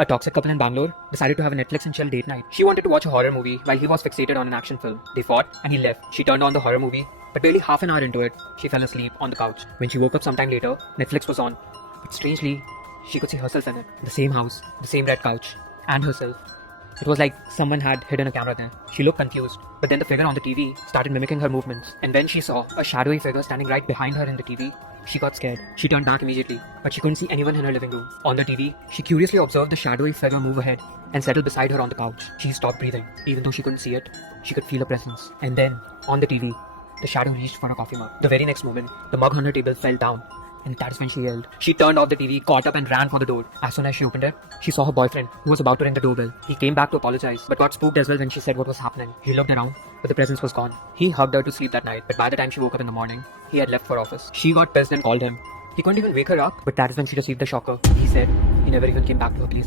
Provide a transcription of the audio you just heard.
A toxic couple in Bangalore decided to have a Netflix and chill date night. She wanted to watch a horror movie while he was fixated on an action film. They fought and he left. She turned on the horror movie, but barely half an hour into it, she fell asleep on the couch. When she woke up sometime later, Netflix was on. But strangely, she could see herself in it. The same house, the same red couch, and herself. It was like someone had hidden a camera there. She looked confused, but then the figure on the TV started mimicking her movements. And when she saw a shadowy figure standing right behind her in the TV, she got scared. She turned back immediately, but she couldn't see anyone in her living room. On the TV, she curiously observed the shadowy figure move ahead and settle beside her on the couch. She stopped breathing. Even though she couldn't see it, she could feel a presence. And then, on the TV, the shadow reached for a coffee mug. The very next moment, the mug on her table fell down. And that is when she yelled. She turned off the TV, caught up and ran for the door. As soon as she opened it, she saw her boyfriend, who was about to ring the doorbell. He came back to apologize, but got spooked as well when she said what was happening. He looked around, but the presence was gone. He hugged her to sleep that night, but by the time she woke up in the morning, he had left for office. She got pissed and called him. He couldn't even wake her up, but that is when she received the shocker. He said he never even came back to her place.